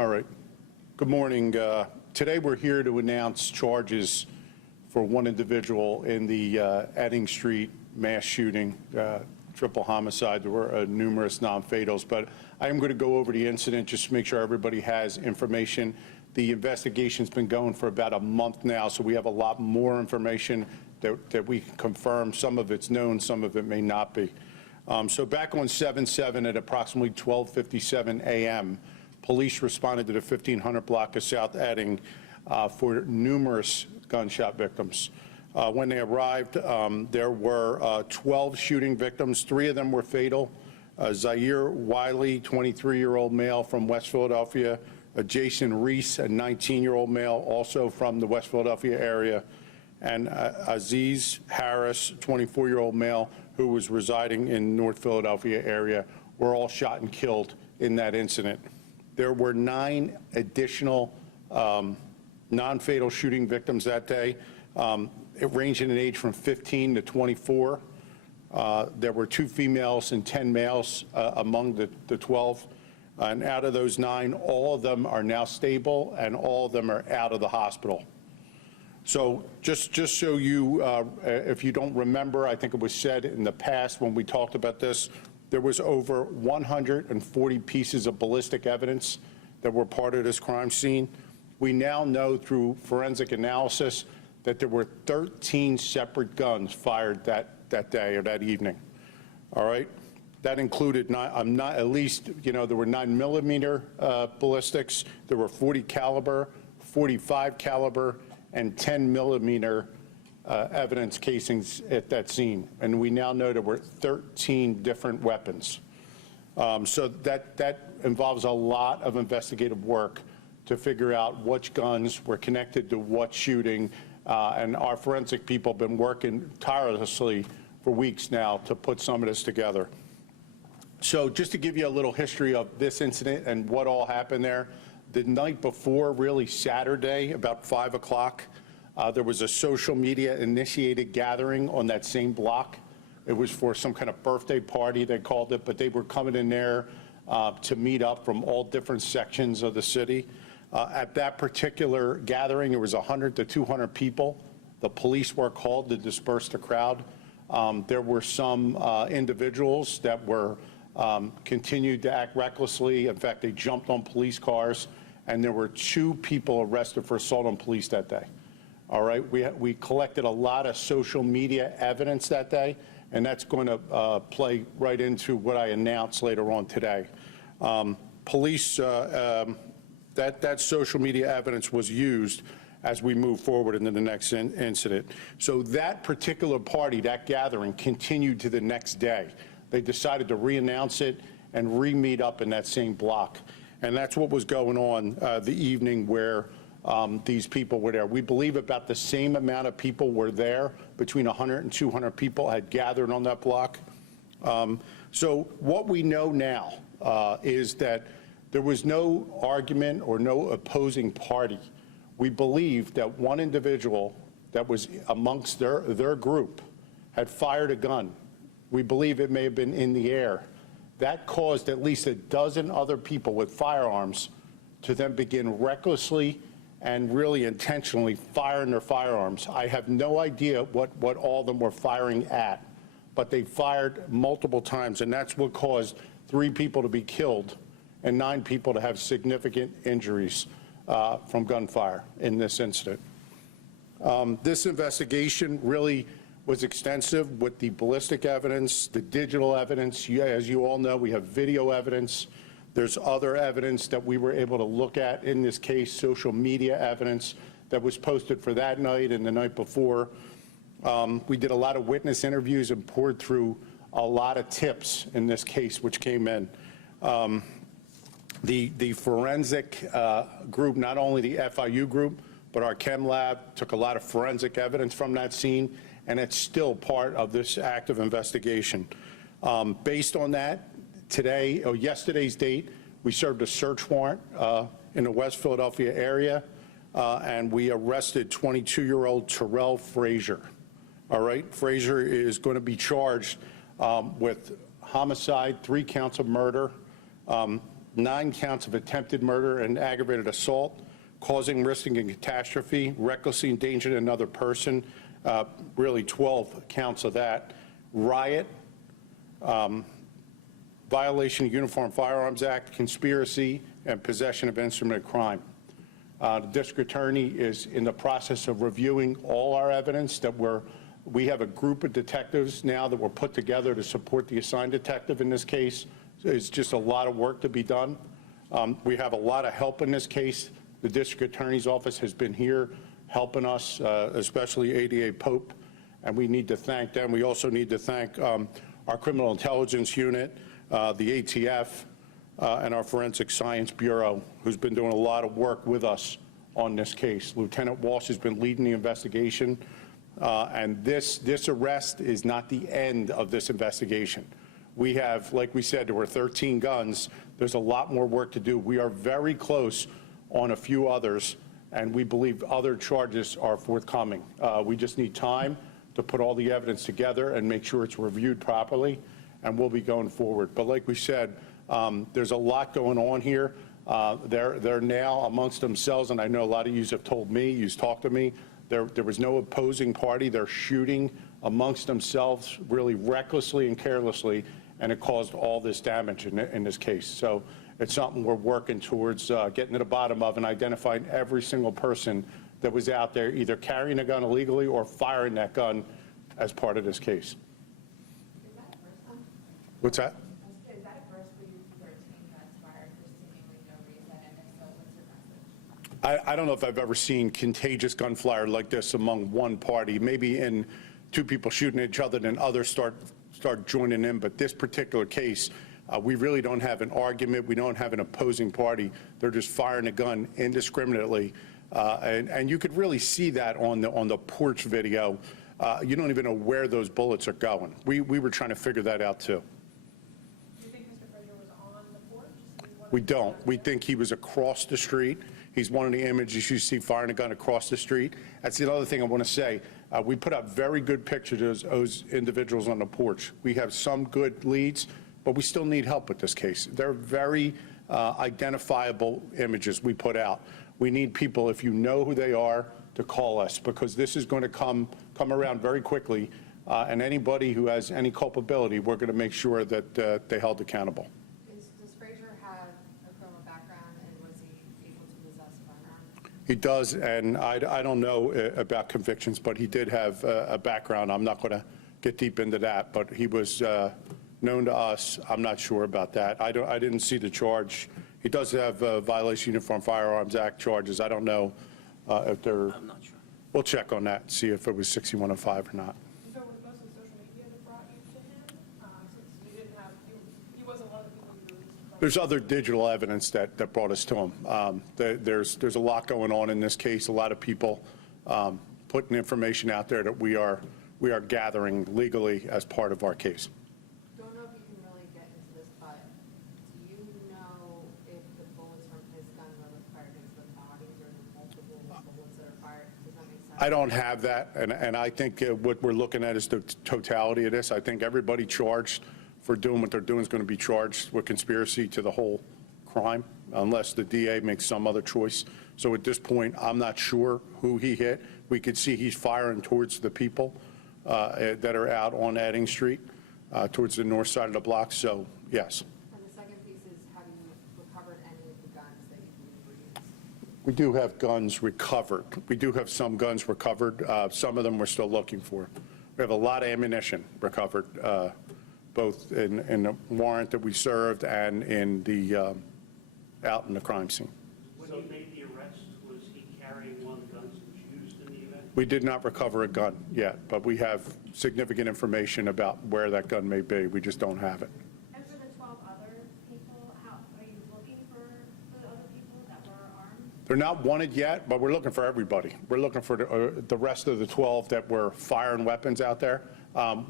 All right. Good morning. Today we're here to announce charges for one individual in the Edding Street mass shooting, triple homicide. There were numerous non-fatals, but I am going to go over the incident just to make sure everybody has information. The investigation's been going for about a month now, so we have a lot more information that we can confirm. Some of it's known, some of it may not be. So back on 7/7 at approximately 12:57 a.m., police responded to the 1500 block of South Edding for numerous gunshot victims. When they arrived, there were 12 shooting victims. 3 of them were fatal. Zaire Wiley, 23-year-old male from West Philadelphia. Jason Reese, a 19-year-old male, also from the West Philadelphia area. And Aziz Harris, 24-year-old male, who was residing in North Philadelphia area, were all shot and killed in that incident. There were 9 additional non-fatal shooting victims that day, ranging in age from 15 to 24. There were 2 females and 10 males among the 12. And out of those 9, all of them are now stable and all of them are out of the hospital. So just so you, if you don't remember, I think it was said in the past when we talked about this, there was over 140 pieces of ballistic evidence that were part of this crime scene. We now know through forensic analysis that there were 13 separate guns fired that day or that evening. All right? That included, there were 9mm ballistics, there were 40 caliber, 45 caliber, and 10mm evidence casings at that scene. And we now know there were 13 different weapons. So that involves a lot of investigative work to figure out which guns were connected to what shooting. And our forensic people have been working tirelessly for weeks now to put some of this together. So just to give you a little history of this incident and what all happened there, the night before, really Saturday, about 5 o'clock, there was a social media initiated gathering on that same block. It was for some kind of birthday party, they called it, but they were coming in there to meet up from all different sections of the city. At that particular gathering, there was 100 to 200 people. The police were called to disperse the crowd. There were some individuals that were continued to act recklessly. In fact, they jumped on police cars, and there were 2 people arrested for assault on police that day. All right, we collected a lot of social media evidence that day, and that's going to play right into what I announced later on today. Police, that social media evidence was used as we move forward into the next incident. So that particular party, that gathering, continued to the next day. They decided to re-announce it and re-meet up in that same block. And that's what was going on the evening where these people were there. We believe about the same amount of people were there, between 100 and 200 people had gathered on that block. So what we know now is that there was no argument or no opposing party. We believe that one individual that was amongst their group had fired a gun. We believe it may have been in the air. That caused at least a dozen other people with firearms to then begin recklessly and really intentionally firing their firearms. I have no idea what all of them were firing at, but they fired multiple times, and that's what caused 3 people to be killed and 9 people to have significant injuries from gunfire in this incident. This investigation really was extensive with the ballistic evidence, the digital evidence. As you all know, we have video evidence. There's other evidence that we were able to look at in this case, social media evidence that was posted for that night and the night before. We did a lot of witness interviews and poured through a lot of tips in this case which came in. The forensic group, not only the FIU group, but our chem lab took a lot of forensic evidence from that scene, and it's still part of this active investigation. Based on that, yesterday's date, we served a search warrant in the West Philadelphia area, and we arrested 22-year-old Terrell Frazier. All right, Frazier is going to be charged with homicide, 3 counts of murder. 9 counts of attempted murder and aggravated assault, causing, risking, and catastrophe, recklessly endangering another person, really 12 counts of that, riot, violation of Uniform Firearms Act, conspiracy, and possession of instrument of crime. The district attorney is in the process of reviewing all our evidence that we have a group of detectives now that were put together to support the assigned detective in this case. It's just a lot of work to be done. We have a lot of help in this case. The district attorney's office has been here helping us, especially ADA Pope, and we need to thank them. We also need to thank our criminal intelligence unit, the ATF, and our Forensic Science Bureau, who's been doing a lot of work with us on this case. Lieutenant Walsh has been leading the investigation, and this arrest is not the end of this investigation. We have, like we said, there were 13 guns. There's a lot more work to do. We are very close on a few others, and we believe other charges are forthcoming. We just need time to put all the evidence together and make sure it's reviewed properly, and we'll be going forward. But like we said, there's a lot going on here. They're now amongst themselves, and I know a lot of you have told me, you've talked to me, there was no opposing party. They're shooting amongst themselves really recklessly and carelessly, and it caused all this damage in this case. So it's something we're working towards getting to the bottom of and identifying every single person that was out there either carrying a gun illegally or firing that gun as part of this case. Is that a first time? What's that? Is that a first for you, 13 guns fired for seemingly no reason, and if so, what's your message? I don't know if I've ever seen contagious gunfire like this among one party. Maybe in two people shooting at each other, then others start joining in. But this particular case, we really don't have an argument. We don't have an opposing party. They're just firing a gun indiscriminately. And you could really see that on the porch video. You don't even know where those bullets are going. We were trying to figure that out too. Do you think Mr. Frazier was on the porch? We don't. We think he was across the street. He's one of the images you see firing a gun across the street. That's the other thing I want to say. We put up very good pictures of those individuals on the porch. We have some good leads, but we still need help with this case. They're very identifiable images we put out. We need people, if you know who they are, to call us, because this is going to come around very quickly, and anybody who has any culpability, we're going to make sure that they're held accountable. Does Frazier have a criminal background, and was he able to possess a firearm? He does, and I don't know about convictions, but he did have a background. I'm not going to get deep into that, but he was known to us. I'm not sure about that. I didn't see the charge. He does have violation of Uniform Firearms Act charges. I don't know if they're. I'm not sure. We'll check on that, see if it was 6105 or not. So was it mostly social media that brought you to him? Since you didn't have, he wasn't one of the people you released. There's other digital evidence that brought us to him. There's a lot going on in this case. A lot of people putting information out there that we are gathering legally as part of our case. Don't know if you can really get into this, but do you know if the bullets from his gun were fired against the bodies or the multiple bullets that are fired? Does that make sense? I don't have that, and I think what we're looking at is the totality of this. I think everybody charged for doing what they're doing is going to be charged with conspiracy to the whole crime, unless the DA makes some other choice. So at this point, I'm not sure who he hit. We could see he's firing towards the people that are out on Adding Street, towards the north side of the block, so yes. And the second piece is, have you recovered any of the guns that you believe were used? We do have guns recovered. We do have some guns recovered. Some of them we're still looking for. We have a lot of ammunition recovered, both in the warrant that we served and in the out in the crime scene. When he made the arrest, was he carrying one of the guns that was used in the event? We did not recover a gun yet, but we have significant information about where that gun may be. We just don't have it. And for the 12 other people, how are you looking for the other people that were armed? They're not wanted yet, but we're looking for everybody. We're looking for the rest of the 12 that were firing weapons out there.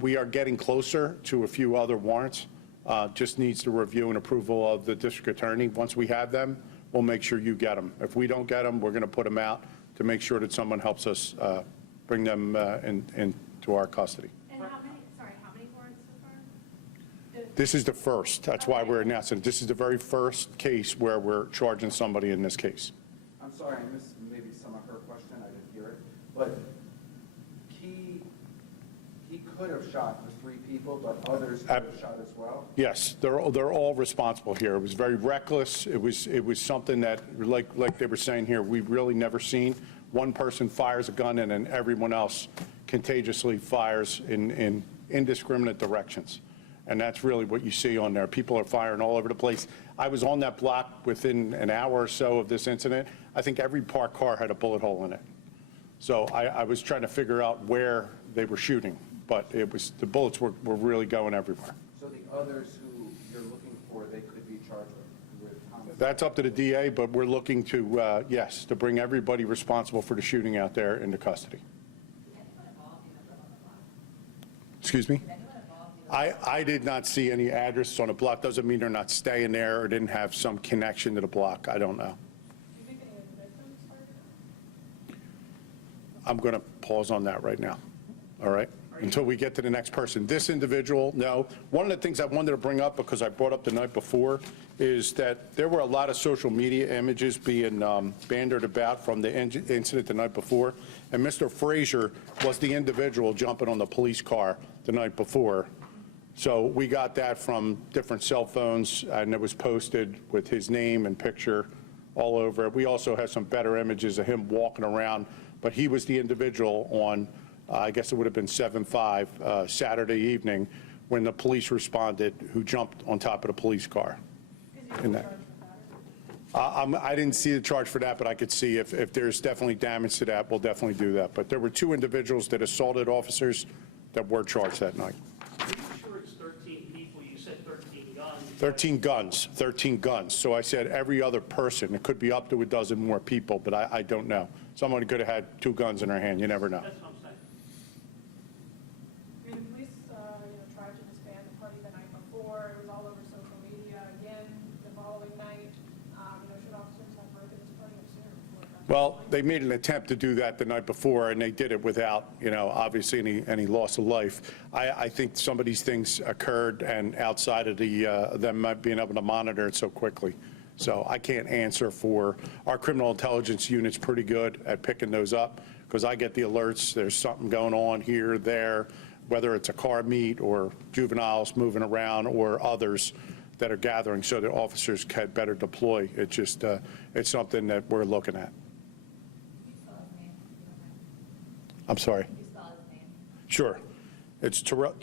We are getting closer to a few other warrants. Just needs the review and approval of the district attorney. Once we have them, we'll make sure you get them. If we don't get them, we're going to put them out to make sure that someone helps us bring them into our custody. And how many warrants so far? This is the first. That's why we're announcing it. This is the very first case where we're charging somebody in this case. I'm sorry, I missed maybe some of her question, I didn't hear it, but he could have shot the 3 people, but others could have shot as well? Yes, they're all responsible here. It was very reckless. It was something that, like they were saying here, we've really never seen. One person fires a gun and then everyone else contagiously fires in indiscriminate directions. And that's really what you see on there. People are firing all over the place. I was on that block within an hour or so of this incident. I think every parked car had a bullet hole in it. So I was trying to figure out where they were shooting, but the bullets were really going everywhere. So the others who you're looking for, they could be charged with homicide? That's up to the DA, but we're looking to, yes, to bring everybody responsible for the shooting out there into custody. Excuse me? I did not see any address on the block. Doesn't mean they're not staying there or didn't have some connection to the block. I don't know. Do you think any of the victims targeted? I'm going to pause on that right now, all right? Until we get to the next person. This individual, no. One of the things I wanted to bring up, because I brought up the night before, is that there were a lot of social media images being bandied about from the incident the night before, and Mr. Frazier was the individual jumping on the police car the night before. So we got that from different cell phones, and it was posted with his name and picture all over it. We also have some better images of him walking around, but he was the individual on, I guess it would have been 7/5, Saturday evening, when the police responded, who jumped on top of the police car. In that. I didn't see the charge for that, but I could see if there's definitely damage to that, we'll definitely do that. But there were 2 individuals that assaulted officers that were charged that night. Are you sure it's 13 people? You said 13 guns. 13 guns. So I said every other person. It could be up to a dozen more people, but I don't know. Someone could have had 2 guns in their hand. You never know. That's what I'm saying. I mean, the police, tried to disband the party the night before. It was all over social media again the following night. Should officers have broken this party up sooner before it got to Well, this point? they made an attempt to do that the night before, and they did it without, obviously any loss of life. I think some of these things occurred and outside of them not being able to monitor it so quickly. So I can't answer for, our criminal intelligence unit's pretty good at picking those up, because I get the alerts, there's something going on here, there, whether it's a car meet or juveniles moving around or others that are gathering, so the officers can better deploy. It's just, it's something that we're looking at. I'm sorry. Sure. It's Terrell,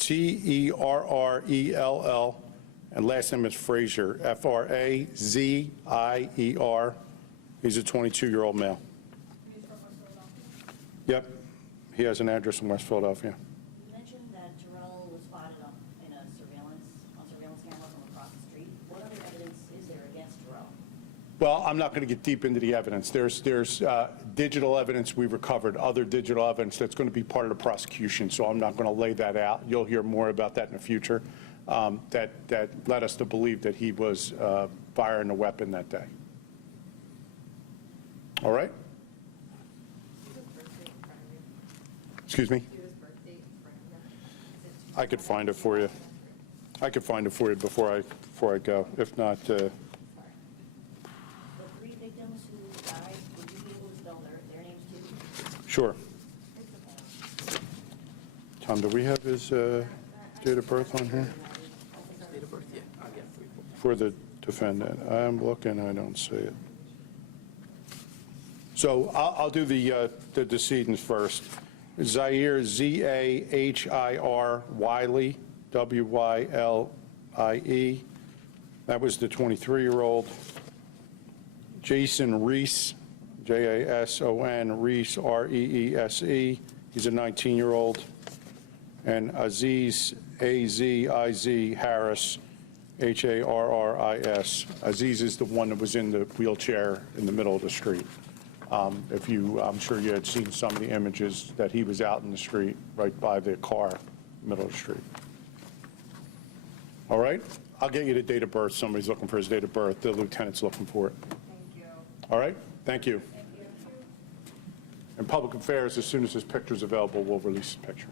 and last name is Frazier, Frazier. He's a 22-year-old male. He's from West Philadelphia. Yep. He has an address in West Philadelphia. You mentioned that Terrell was spotted on surveillance camera from across the street. What other evidence is there against Terrell? Well, I'm not going to get deep into the evidence. There's digital evidence we recovered, other digital evidence that's going to be part of the prosecution, so I'm not going to lay that out. You'll hear more about that in the future, that led us to believe that he was firing a weapon that day. All right? Do you have his birth date in front of you? Excuse me? Do you have his birth date in front of you? Is it I could find it for you. I could find it for you before I go. If not, The 3 victims who died, would you be able to spell their names too? sure. Tom, do we have his date of birth on here? Date of birth, yeah, I'll get it For for you. the defendant. I'm looking, I don't see it. So I'll do the decedents first. Zaire, Zahir Wiley, Wylie. That was the 23-year-old. Jason Reese, Jason Reese, Reese. He's a 19-year-old. And Aziz, Aziz Harris, Harris. Aziz is the one that was in the wheelchair in the middle of the street. I'm sure you had seen some of the images that he was out in the street, right by the car, middle of the street. All right? I'll get you the date of birth. Somebody's looking for his date of birth. The lieutenant's looking for it. Thank you. All right? Thank you. And Public Affairs, as soon as his picture's available, we'll release the picture.